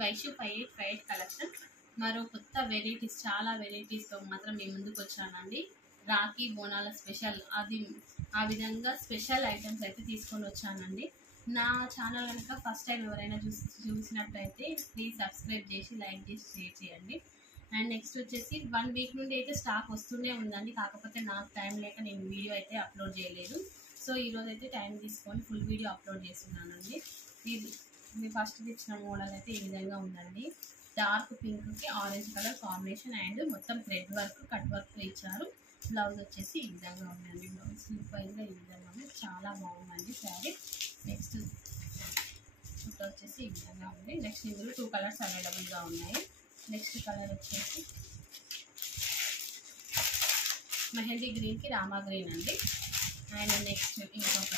Vaishu 5858 collection. మరో కొత్త varieties, చాలా వెరైటీస్తో మాత్రం మీ ముందుకు వచ్చానండి. రాఖీ బోనాల స్పెషల్, ఆ విధంగా స్పెషల్ ఐటమ్స్ అయితే తీసుకొని వచ్చానండి. నా ఛానల్ కనుక ఫస్ట్ టైం ఎవరైనా చూసినట్లయితే ప్లీజ్ సబ్స్క్రైబ్ చేసి, లైక్ చేసి, షేర్ చేయండి. అండ్ నెక్స్ట్ వచ్చేసి 1 వీక్ నుండి అయితే స్టాక్ వస్తూనే ఉందండి. కాకపోతే నాకు టైం లేక నేను వీడియో అయితే అప్లోడ్ చేయలేదు. సో ఈరోజు అయితే టైం తీసుకొని ఫుల్ వీడియో అప్లోడ్ చేస్తున్నానండి. మీ ఫస్ట్ ఇచ్చిన మోడల్ అయితే ఈ విధంగా ఉందండి. డార్క్ పింక్కి ఆరెంజ్ కలర్ కాంబినేషన్ అండ్ మొత్తం థ్రెడ్ వర్క్, కట్ వర్క్ ఇచ్చారు. బ్లౌజ్ వచ్చేసి ఈ విధంగా ఉందండి. బ్లౌజ్ స్లిప్ వైజ్గా ఈ విధంగా ఉంది. చాలా బాగుందండి శారీ. నెక్స్ట్ చుట్ట వచ్చేసి ఈ విధంగా ఉంది. నెక్స్ట్ ఇందులో 2 కలర్స్ అవైలబుల్గా ఉన్నాయి. నెక్స్ట్ కలర్ వచ్చేసి మెహందీ గ్రీన్కి రామా గ్రీన్ అండి. అండ్ నెక్స్ట్ ఇంకొక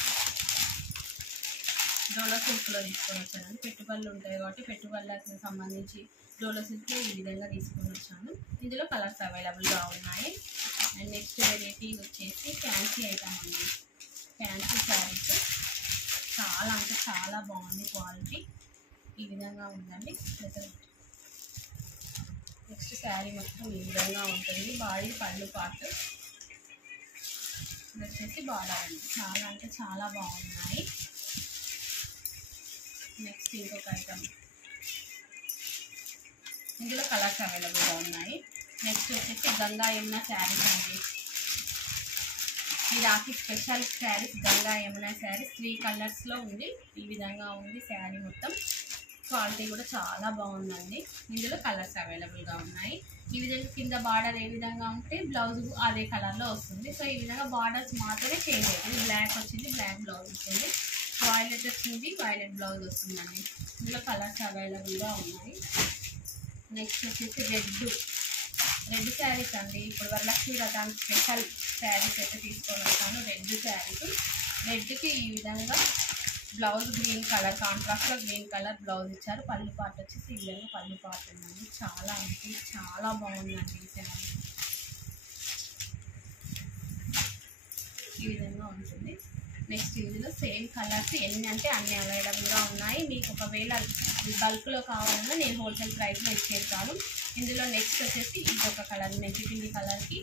డోలో సిల్క్లో తీసుకొని వచ్చానండి. పెట్టుబడులు ఉంటాయి కాబట్టి పెట్టుబడులకు సంబంధించి డోలో సిల్క్లో ఈ విధంగా తీసుకొని వచ్చాను. ఇందులో కలర్స్ అవైలబుల్గా ఉన్నాయి. అండ్ నెక్స్ట్ వెరైటీ వచ్చేసి ఫ్యాన్సీ ఐటమ్ అండి. ఫ్యాన్సీ శారీస్ చాలా అంటే చాలా బాగుంది క్వాలిటీ. ఈ విధంగా ఉందండి. నెక్స్ట్ శారీ మొత్తం ఈ విధంగా ఉంటుంది. బాడీ పళ్ళు పార్ట్ వచ్చేసి బార్డర్ అండి. చాలా అంటే చాలా బాగున్నాయి. నెక్స్ట్ ఇంకొక ఐటమ్, ఇందులో కలర్స్ అవైలబుల్గా ఉన్నాయి. నెక్స్ట్ వచ్చేసి గంగా యమున శారీస్ అండి. ఈ రాఖీ స్పెషల్ శారీస్ గంగా యమున శారీస్ 3 కలర్స్లో ఉంది. ఈ విధంగా ఉంది శారీ మొత్తం. క్వాలిటీ కూడా చాలా బాగుందండి. ఇందులో కలర్స్ అవైలబుల్గా ఉన్నాయి. ఈ విధంగా కింద బార్డర్ ఏ విధంగా ఉంటే బ్లౌజ్ అదే కలర్లో వస్తుంది. సో ఈ విధంగా బార్డర్స్ మాత్రమే చేంజ్ అవుతుంది. బ్లాక్ వచ్చింది, బ్లాక్ బ్లౌజ్ వచ్చింది. వైలెట్ వచ్చింది, వైలెట్ బ్లౌజ్ వస్తుందండి. ఇందులో కలర్స్ అవైలబుల్గా ఉన్నాయి. నెక్స్ట్ వచ్చేసి రెడ్ శారీస్ అండి. ఇప్పుడు వరలక్ష్మి వ్రతానికి స్పెషల్ శారీస్ అయితే తీసుకొని వస్తాను. రెడ్ శారీస్, రెడ్కి ఈ విధంగా బ్లౌజ్ గ్రీన్ కలర్, కాంట్రాస్ట్లో గ్రీన్ కలర్ బ్లౌజ్ ఇచ్చారు. పళ్ళు పార్ట్ వచ్చేసి ఈ విధంగా పళ్ళు పార్ట్ ఉందండి. చాలా అంటే చాలా బాగుందండి ఈ శారీ. ఈ విధంగా ఉంటుంది. నెక్స్ట్ ఇందులో సేమ్ కలర్స్ ఎన్ని అంటే అన్ని అవైలబుల్గా ఉన్నాయి. మీకు ఒకవేళ బల్క్లో కావాలన్నా నేను హోల్సేల్ ప్రైస్లో ఇచ్చేస్తాను. ఇందులో నెక్స్ట్ వచ్చేసి ఇంకొక కలర్, మెంతిపిండి కలర్కి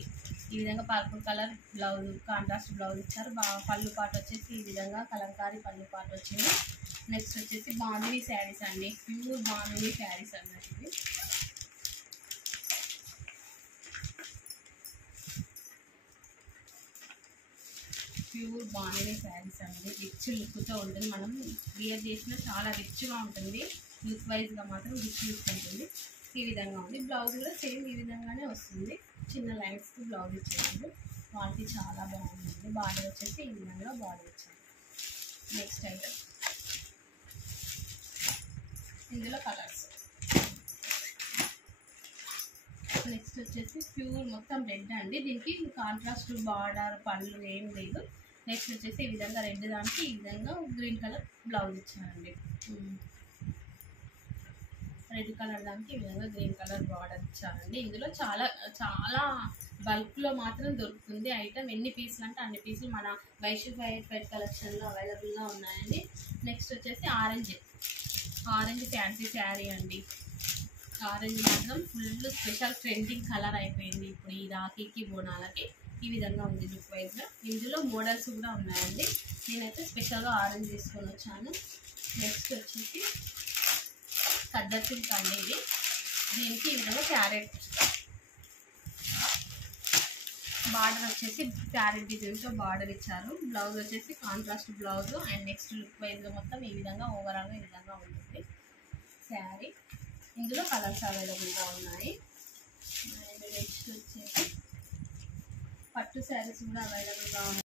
ఈ విధంగా purple colour blouse, contrast blouse ఇచ్చారు. పళ్ళు పార్ట్ వచ్చేసి ఈ విధంగా కలంకారీ పళ్ళు పార్ట్ వచ్చింది. నెక్స్ట్ వచ్చేసి బాందిని శారీస్ అండి. ప్యూర్ బాందిని శారీస్ అన్నది. ప్యూర్ బాందిని శారీస్ అండి. రిచ్ లుక్తో ఉంటుంది. మనం వియర్ చేసిన చాలా రిచ్గా ఉంటుంది. లుక్ వైజ్గా మాత్రం రిచ్ లుక్ ఉంటుంది. ఈ విధంగా ఉంది. బ్లౌజ్ కూడా సేమ్ ఈ విధంగానే వస్తుంది. చిన్న లైన్స్కి బ్లౌజ్ ఇచ్చేది. క్వాలిటీ చాలా బాగుంటుంది. బార్డర్ వచ్చేసి ఈ విధంగా బార్డర్ ఇచ్చారు. నెక్స్ట్ ఐటమ్, ఇందులో కలర్స్. నెక్స్ట్ వచ్చేసి ప్యూర్ మొత్తం రెడ్ అండి. దీనికి కాంట్రాస్ట్ బార్డర్ పళ్ళు ఏం లేదు. నెక్స్ట్ వచ్చేసి ఈ విధంగా రెడ్ దానికి ఈ విధంగా గ్రీన్ కలర్ బ్లౌజ్ ఇచ్చారండి. రెడ్ కలర్ దానికి ఈ విధంగా గ్రీన్ కలర్ బార్డర్ ఇచ్చారండి. ఇందులో చాలా చాలా బల్క్లో మాత్రం దొరుకుతుంది ఐటమ్. ఎన్ని పీసులు అంటే అన్ని పీసులు మన వైషు 5858 కలెక్షన్లో అవైలబుల్గా ఉన్నాయండి. నెక్స్ట్ వచ్చేసి ఆరెంజ్ ఫ్యాన్సీ శారీ అండి. ఆరెంజ్ మాత్రం ఫుల్ స్పెషల్ ట్రెండింగ్ కలర్ అయిపోయింది ఇప్పుడు ఈ రాఖీకి బోనాలకి. ఈ విధంగా ఉంది లుక్ వైజ్గా. ఇందులో మోడల్స్ కూడా ఉన్నాయండి. నేనైతే స్పెషల్గా ఆరెంజ్ తీసుకొని వచ్చాను. నెక్స్ట్ వచ్చేసి ఖద్దర్ సిల్క్ అండి. దీనికి ఈ విధంగా క్యారెట్ బార్డర్ వచ్చేసి క్యారెట్ డిజైన్తో బార్డర్ ఇచ్చారు. బ్లౌజ్ వచ్చేసి contrast blouse. And next look వైజ్గా మొత్తం ఈ విధంగా ఓవరాల్గా ఈ విధంగా ఉంటుంది శారీ. ఇందులో కలర్స్ అవైలబుల్గా ఉన్నాయి. అండ్ నెక్స్ట్ వచ్చేసి పట్టు శారీస్ కూడా అవైలబుల్గా ఉన్నాయి.